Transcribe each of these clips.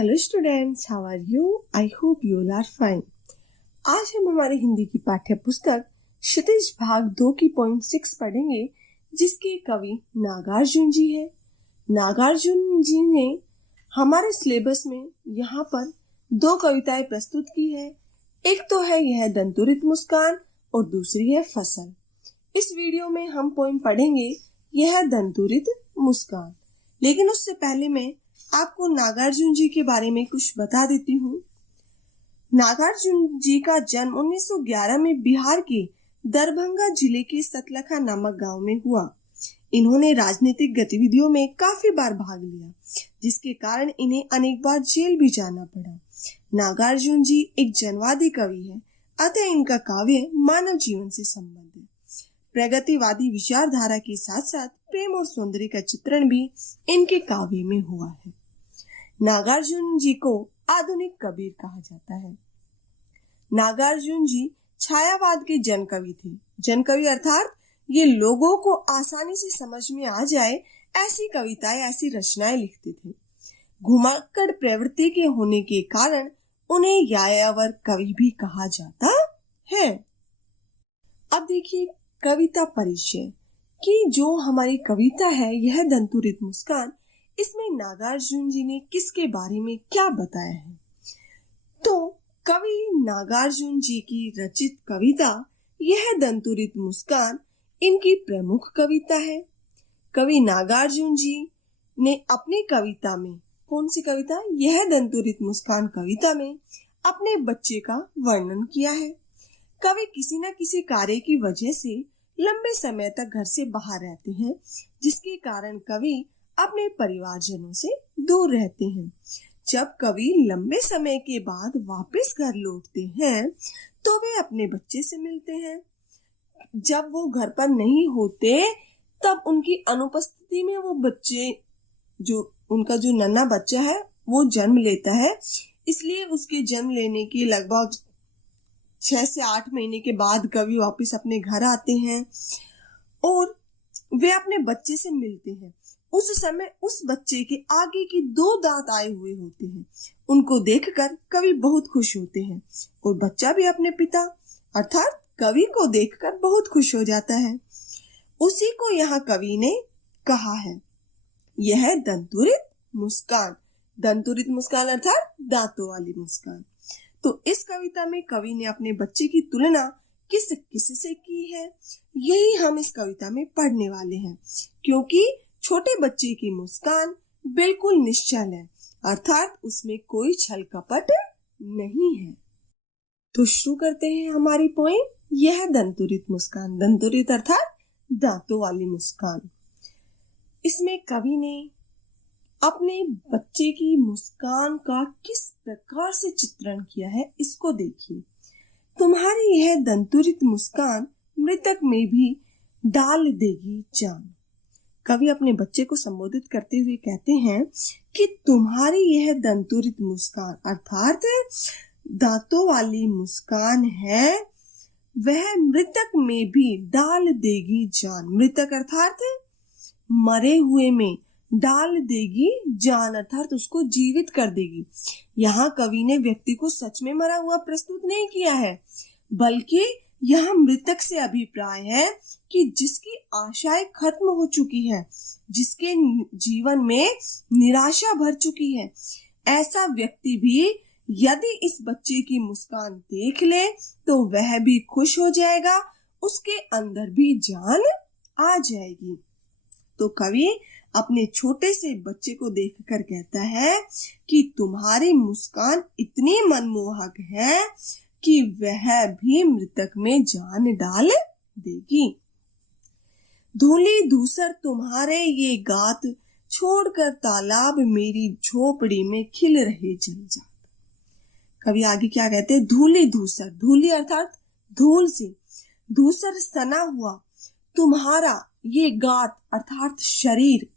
Hello students, how are you? I hope you all are fine. आज हम हमारी हिंदी की पाठ्य पुस्तक क्षितिज भाग 2 की पॉइंट 6 पढ़ेंगे, जिसके कवि नागार्जुन जी है। नागार्जुन जी ने हमारे सिलेबस में यहाँ पर 2 कविताएं प्रस्तुत की है। एक तो है यह दंतुरित मुस्कान और दूसरी है फसल। इस वीडियो में हम पॉइंट पढ़ेंगे यह दंतुरित मुस्कान, लेकिन उससे पहले मैं आपको नागार्जुन जी के बारे में कुछ बता देती हूँ। नागार्जुन जी का जन्म 1911 में बिहार के दरभंगा जिले के सतलखा नामक गांव में हुआ। इन्होंने राजनीतिक गतिविधियों में काफी बार भाग लिया, जिसके कारण इन्हें अनेक बार जेल भी जाना पड़ा। नागार्जुन जी एक जनवादी कवि है, अतः इनका काव्य मानव जीवन से संबंधित प्रगतिवादी विचारधारा के साथ साथ प्रेम और सौंदर्य का चित्रण भी इनके काव्य में हुआ है। नागार्जुन जी को आधुनिक कबीर कहा जाता है। नागार्जुन जी छायावाद के जनकवि थे। जनकवि अर्थात ये लोगों को आसानी से समझ में आ जाए ऐसी कविताएं, ऐसी रचनाएं लिखते थे। घुमक्कड़ प्रवृत्ति के होने के कारण उन्हें यायावर कवि भी कहा जाता है। अब देखिए कविता परिचय कि जो हमारी कविता है यह दंतुरित मुस्कान, इसमें नागार्जुन जी ने किसके बारे में क्या बताया है। तो कवि नागार्जुन जी की रचित कविता यह दंतुरित मुस्कान इनकी प्रमुख कविता है। कवि नागार्जुन जी ने अपनी कविता में, कौन सी कविता, यह दंतुरित मुस्कान कविता में अपने बच्चे का वर्णन किया है। कवि किसी न किसी कार्य की वजह से लंबे समय तक घर से बाहर रहते हैं, जिसके कारण कवि अपने परिवारजनों से दूर रहते हैं। जब कवि लंबे समय के बाद वापस घर लौटते हैं तो वे अपने बच्चे से मिलते हैं। जब वो घर पर नहीं होते तब उनकी अनुपस्थिति में वो बच्चे, जो उनका जो नन्हा बच्चा है वो जन्म लेता है। इसलिए उसके जन्म लेने के लगभग 6 से 8 महीने के बाद कवि वापस अपने घर आते हैं और वे अपने बच्चे से मिलते हैं। उस समय उस बच्चे के आगे के 2 दांत आए हुए होते हैं। उनको देखकर कवि बहुत खुश होते हैं और बच्चा भी अपने पिता अर्थात कवि को देखकर बहुत खुश हो जाता है। उसी को यहाँ कवि ने कहा है यह दंतुरित मुस्कान। दंतुरित मुस्कान अर्थात दांतों वाली मुस्कान। तो इस कविता में कवि ने अपने बच्चे की तुलना किस से की है, यही हम इस कविता में पढ़ने वाले हैं। क्योंकि छोटे बच्चे की मुस्कान बिल्कुल निश्चल है, अर्थात उसमें कोई छल कपट नहीं है। तो शुरू करते हैं हमारी पॉइंट, यह दंतुरित मुस्कान। दंतुरित अर्थात दांतों वाली मुस्कान। इसमें कवि ने अपने बच्चे की मुस्कान का किस प्रकार से चित्रण किया है, इसको देखिए। तुम्हारी यह दंतुरित मुस्कान मृतक में भी डाल देगी जान। कवि अपने बच्चे को संबोधित करते हुए कहते हैं कि तुम्हारी यह दंतुरित मुस्कान अर्थात दांतों वाली मुस्कान है, वह मृतक में भी डाल देगी जान। मृतक अर्थात मरे हुए में, डाल देगी जान अर्थात उसको जीवित कर देगी। यहाँ कवि ने व्यक्ति को सच में मरा हुआ प्रस्तुत नहीं किया है, बल्कि यह मृतक से अभिप्राय है कि जिसकी आशाएं खत्म हो चुकी है, जिसके जीवन में निराशा भर चुकी है, ऐसा व्यक्ति भी यदि इस बच्चे की मुस्कान देख ले तो वह भी खुश हो जाएगा, उसके अंदर भी जान आ जाएगी। तो कवि अपने छोटे से बच्चे को देखकर कहता है कि तुम्हारी मुस्कान इतनी मनमोहक है कि वह भी मृतक में जान डाल देगी। धूली धूसर तुम्हारे ये गात, छोड़कर तालाब मेरी झोपड़ी में खिल रहे जलजात। कवि आगे क्या कहते हैं, धूली धूसर, धूली अर्थात धूल से, धूसर सना हुआ तुम्हारा ये गात अर्थात शरीर,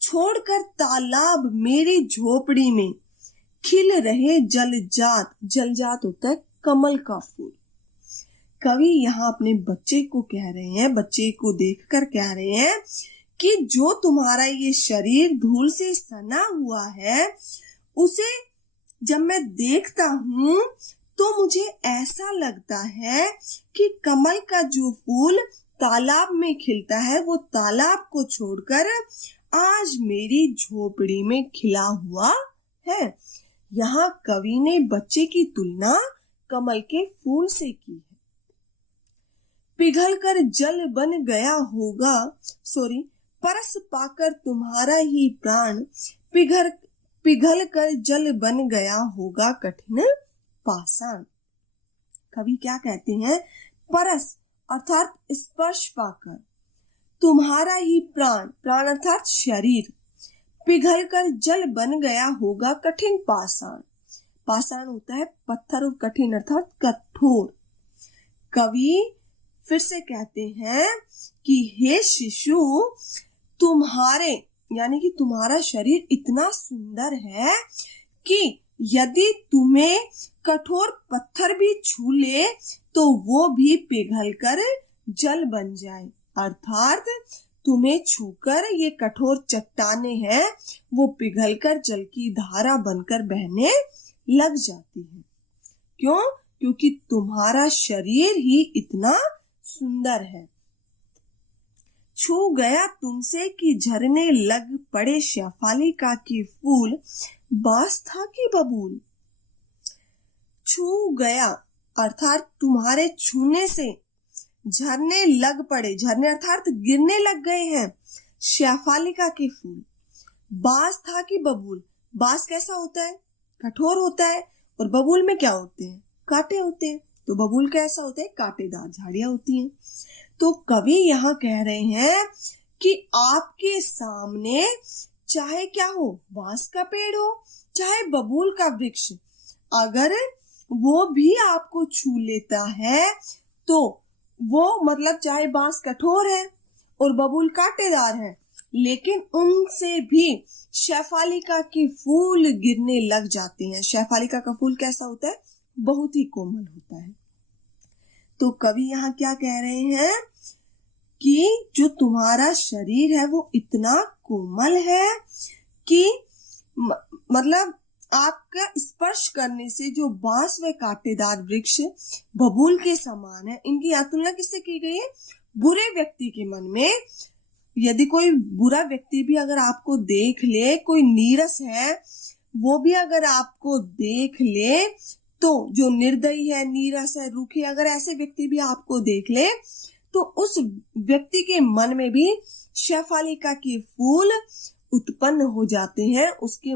छोड़कर तालाब मेरी झोपड़ी में खिल रहे जलजात। जलजात होता है कमल का फूल। कवि यहाँ अपने बच्चे को कह रहे हैं, बच्चे को देखकर कह रहे हैं कि जो तुम्हारा ये शरीर धूल से सना हुआ है, उसे जब मैं देखता हूँ तो मुझे ऐसा लगता है कि कमल का जो फूल तालाब में खिलता है वो तालाब को छोड़कर आज मेरी झोपड़ी में खिला हुआ है। यहाँ कवि ने बच्चे की तुलना कमल के फूल से की है। पिघलकर जल बन गया होगा, परस पाकर तुम्हारा ही प्राण, पिघल कर जल बन गया होगा कठिन पाषाण। कवि क्या कहते हैं? परस अर्थात स्पर्श पाकर, तुम्हारा ही प्राण, प्राण अर्थात शरीर, पिघल कर जल बन गया होगा कठिन पाषाण। पाषाण होता है पत्थर और कठिन अर्थात कठोर। कवि फिर से कहते हैं कि हे शिशु, तुम्हारे यानी कि तुम्हारा शरीर इतना सुंदर है कि यदि तुम्हें कठोर पत्थर भी छू ले तो वो भी पिघलकर जल बन जाए। अर्थात तुम्हें छूकर ये कठोर चट्टाने हैं वो पिघलकर जल की धारा बनकर बहने लग जाती है। क्यों? क्योंकि तुम्हारा शरीर ही इतना सुंदर है। छू गया तुमसे कि झरने लग पड़े शेफालिका के फूल, बास था कि बबूल। छू गया अर्थात तुम्हारे छूने से झरने लग पड़े, झरने अर्थात गिरने लग गए हैं शेफालिका के फूल। बास था कि बबूल, बास कैसा होता है? कठोर होता है। और बबूल में क्या होते हैं? कांटे होते हैं। तो बबूल कैसा होता है? कांटेदार झाड़ियां होती हैं। तो कवि यहाँ कह रहे हैं कि आपके सामने चाहे क्या हो, बांस का पेड़ हो चाहे बबूल का वृक्ष, अगर वो भी आपको छू लेता है तो वो मतलब चाहे बांस कठोर है और बबूल कांटेदार है, लेकिन उनसे भी शेफालिका के फूल गिरने लग जाते हैं। शेफालिका का फूल कैसा होता है? बहुत ही कोमल होता है। तो कवि यहाँ क्या कह रहे हैं कि जो तुम्हारा शरीर है वो इतना कोमल है कि मतलब आपका स्पर्श करने से जो बांस व कांटेदार वृक्ष बबूल के समान है। इनकी तुलना किससे की गई है? बुरे व्यक्ति के मन में यदि कोई बुरा व्यक्ति भी अगर आपको देख ले, कोई नीरस है वो भी अगर आपको देख ले, तो जो निर्दयी है, नीरस है, रूखी, अगर ऐसे व्यक्ति भी आपको देख ले तो उस व्यक्ति के मन में भी शेफालिका के फूल उत्पन्न हो जाते हैं। उसके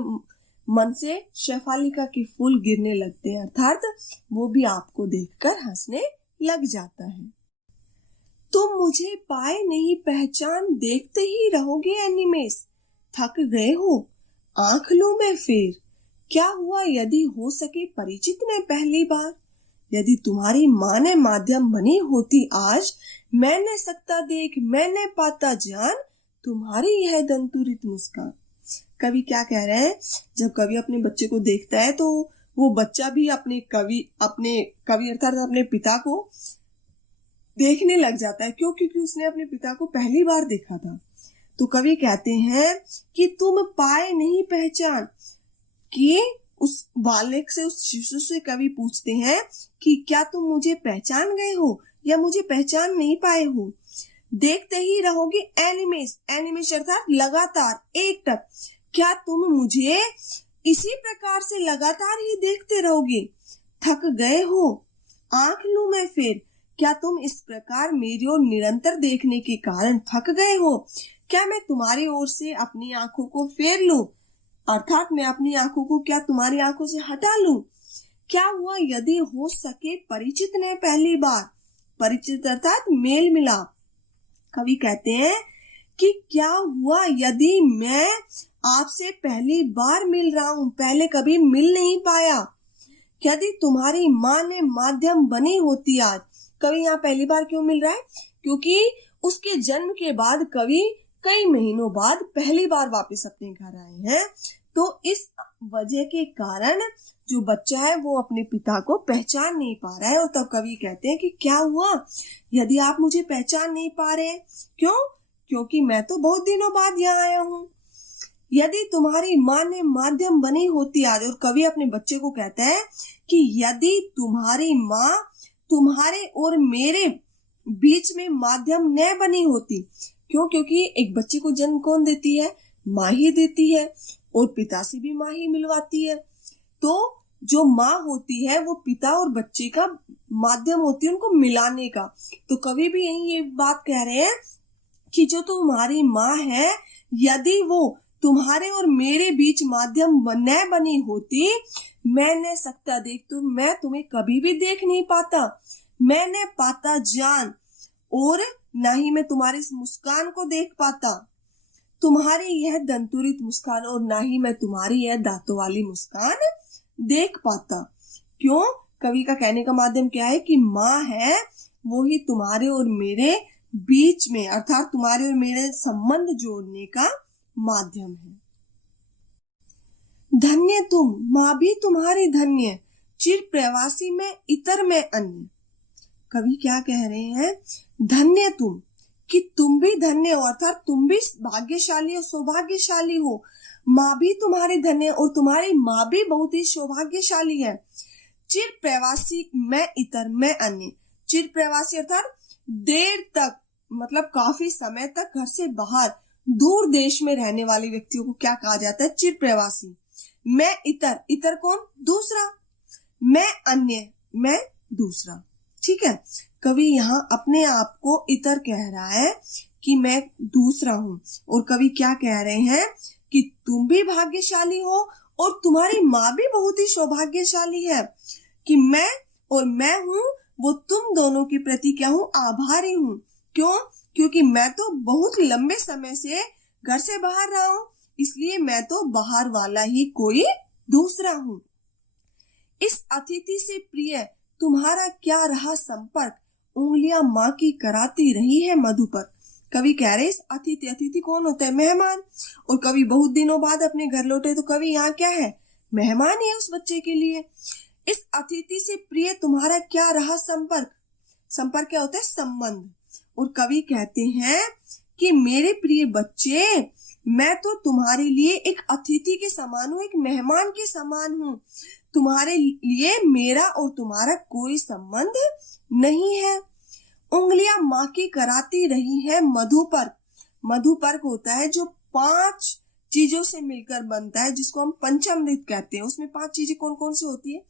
मन से शेफालिका के फूल गिरने लगते हैं, अर्थात वो भी आपको देखकर हंसने लग जाता है। तुम मुझे पाए नहीं पहचान, देखते ही रहोगे एनिमेस, थक गए हो आंख लूं मैं फिर, क्या हुआ यदि हो सके परिचित ने पहली बार, यदि तुम्हारी माँ ने माध्यम बनी होती आज, मैंने सकता देख मैंने पाता जान, तुम्हारी यह दंतुरित मुस्कान। कवि क्या कह रहे हैं? जब कवि अपने बच्चे को देखता है तो वो बच्चा भी अपने कवि अर्थात अपने पिता को देखने लग जाता है। क्यों? क्योंकि उसने अपने पिता को पहली बार देखा था। तो कवि कहते हैं कि तुम पाए नहीं पहचान, कि उस बालक से, उस शिशु से कवि पूछते हैं कि क्या तुम मुझे पहचान गए हो या मुझे पहचान नहीं पाए हो। देखते ही रहोगे एनिमेस, एनिमेश अर्थात लगातार, एक टक, क्या तुम मुझे इसी प्रकार से लगातार ही देखते रहोगे। थक गए हो आंख लूं मैं फिर, क्या तुम इस प्रकार मेरी ओर निरंतर देखने के कारण थक गए हो। क्या मैं तुम्हारी ओर से अपनी आंखों को फेर लूं, अर्थात मैं अपनी आंखों को क्या तुम्हारी आंखों से हटा लूं। क्या हुआ यदि हो सके परिचित ने पहली बार, परिचित अर्थात मेल मिलाप। कवि कहते हैं कि क्या हुआ यदि मैं आपसे पहली बार मिल रहा हूं, पहले कभी मिल नहीं पाया। यदि तुम्हारी माँ ने माध्यम बनी होती आज। कवि यहाँ पहली बार क्यों मिल रहा है? क्योंकि उसके जन्म के बाद कवि कई महीनों बाद पहली बार वापस अपने घर आए हैं। तो इस वजह के कारण जो बच्चा है वो अपने पिता को पहचान नहीं पा रहा है। और तब कवि कहते हैं कि क्या हुआ यदि आप मुझे पहचान नहीं पा रहे हैं। क्यों? क्योंकि मैं तो बहुत दिनों बाद यहाँ आया हूँ। यदि तुम्हारी माँ ने माध्यम बनी होती आज, और कवि अपने बच्चे को कहता है कि यदि तुम्हारी माँ तुम्हारे और मेरे बीच में माध्यम न बनी होती। क्यों? क्योंकि एक बच्चे को जन्म कौन देती है? माँ ही देती है, और पिता से भी माँ ही मिलवाती है। तो जो माँ होती है वो पिता और बच्चे का माध्यम होती है उनको मिलाने का। तो कवि भी यही ये बात कह रहे हैं कि जो तुम्हारी माँ है, यदि वो तुम्हारे और मेरे बीच माध्यम न बनी होती, मैं न सकता देख तो मैं तुम्हें कभी भी देख नहीं पाता, मैं न पाता जान, और ना ही मैं तुम्हारी इस मुस्कान को देख पाता, तुम्हारी यह दंतुरित मुस्कान, और ना ही मैं तुम्हारी यह दांतों वाली मुस्कान देख पाता। क्यों? कवि का कहने का माध्यम क्या है कि माँ है वो ही तुम्हारे और मेरे बीच में, अर्थात तुम्हारे और मेरे संबंध जोड़ने का माध्यम है। धन्य तुम, माँ भी तुम्हारी धन्य, चिर प्रवासी में इतर में अन्य। कवि क्या कह रहे हैं? धन्य तुम, कि तुम भी धन्य हो, अर्थात तुम भी भाग्यशाली और सौभाग्यशाली हो। माँ भी तुम्हारी धन्य, और तुम्हारी माँ भी बहुत ही सौभाग्यशाली है। चिर प्रवासी मैं इतर मैं अन्य। चिर प्रवासी अर्थात देर तक, मतलब काफी समय तक घर से बाहर दूर देश में रहने वाले व्यक्तियों को क्या कहा जाता है? चिर प्रवासी। मैं इतर, इतर कौन? दूसरा। मैं अन्य, मैं दूसरा। ठीक है, कवि यहाँ अपने आप को इतर कह रहा है कि मैं दूसरा हूं, और कवि क्या कह रहे हैं कि तुम भी भाग्यशाली हो और तुम्हारी माँ भी बहुत ही सौभाग्यशाली है, कि मैं और मैं हूँ वो तुम दोनों के प्रति क्या हूँ? आभारी हूँ। क्यों? क्योंकि मैं तो बहुत लंबे समय से घर से बाहर रहा हूँ, इसलिए मैं तो बाहर वाला ही कोई दूसरा हूँ। इस अतिथि से प्रिय तुम्हारा क्या रहा संपर्क, उंगलियां माँ की कराती रही है मधुपर। कवि कह रहे इस अतिथि, अतिथि कौन होता है? मेहमान। और कवि बहुत दिनों बाद अपने घर लौटे, तो कवि यहाँ क्या है? मेहमान ही है उस बच्चे के लिए। इस अतिथि से प्रिय तुम्हारा क्या रहा संपर्क। संपर्क क्या होता है? संबंध। और कवि कहते हैं कि मेरे प्रिय बच्चे, मैं तो तुम्हारे लिए एक अतिथि के समान हूँ, एक मेहमान के समान हूँ। तुम्हारे लिए मेरा और तुम्हारा कोई संबंध नहीं है। उंगलियां माँ की कराती रही है मधुपर्क। मधुपर्क होता है जो 5 चीजों से मिलकर बनता है, जिसको हम पंचामृत कहते हैं। उसमें 5 चीजें कौन कौन सी होती है?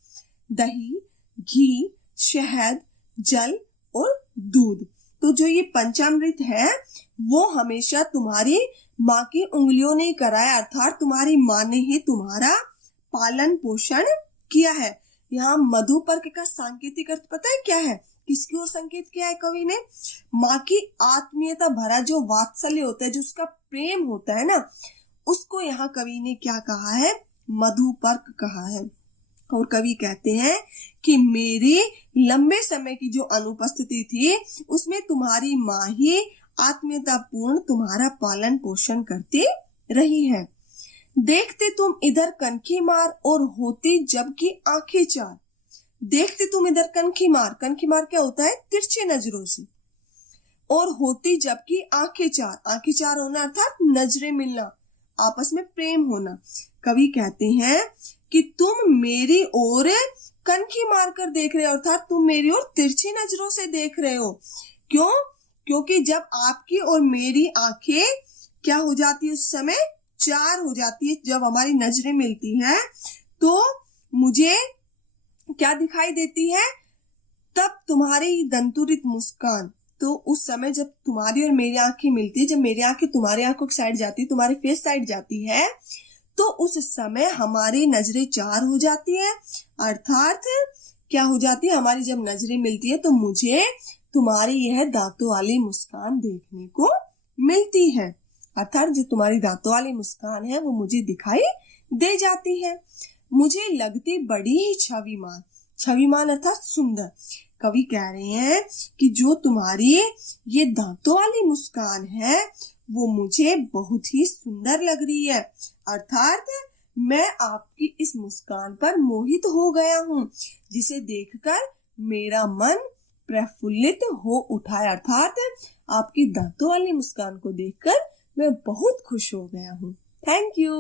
दही, घी, शहद, जल और दूध। तो जो ये पंचामृत है वो हमेशा तुम्हारी माँ की उंगलियों ने कराया, अर्थात तुम्हारी माँ ने ही तुम्हारा पालन पोषण किया है। यहाँ मधुपर्क का सांकेतिक अर्थ पता है क्या है? किसकी ओर संकेत किया है कवि ने? माँ की आत्मीयता भरा जो वात्सल्य होता है, जो उसका प्रेम होता है ना, उसको यहाँ कवि ने क्या कहा है? मधुपर्क कहा है। और कवि कहते हैं कि मेरी लंबे समय की जो अनुपस्थिति थी उसमें तुम्हारी माँ ही आत्मीयता पूर्ण तुम्हारा पालन पोषण करती रही है। देखते तुम इधर कनखी मार और होती जबकि आंखें चार। देखते तुम इधर कनखी मार क्या होता है? तिरछी नजरों से। और होती जबकि आंखें चार होना अर्थात नजरें मिलना, आपस में प्रेम होना। कवि कहते हैं कि तुम मेरी ओर कनखी मारकर देख रहे हो, अर्थात तुम मेरी ओर तिरछी नजरों से देख रहे हो। क्यों? क्योंकि जब आपकी और मेरी आंखें क्या हो जाती है? उस समय चार हो जाती है। जब हमारी नजरें मिलती हैं तो मुझे क्या दिखाई देती है? तब तुम्हारी दंतुरित मुस्कान। तो उस समय जब तुम्हारी और मेरी आंखें मिलती है, जब मेरी आंखें तुम्हारी आंखों की साइड जाती है, तुम्हारे फेस साइड जाती है, तो उस समय हमारी नजरें चार हो जाती है। अर्थात क्या हो जाती है? हमारी जब नजरें मिलती है तो मुझे तुम्हारी यह दांतों वाली मुस्कान देखने को मिलती है। अर्थात जो तुम्हारी दांतों वाली मुस्कान है वो मुझे दिखाई दे जाती है। मुझे लगती बड़ी ही छविमान। छविमान अर्थात सुंदर। कवि कह रहे हैं कि जो तुम्हारी ये दांतों वाली मुस्कान है वो मुझे बहुत ही सुंदर लग रही है। अर्थात मैं आपकी इस मुस्कान पर मोहित हो गया हूँ, जिसे देखकर मेरा मन प्रफुल्लित हो उठा है। अर्थात आपकी दांतों वाली मुस्कान को देखकर मैं बहुत खुश हो गया हूँ। Thank you.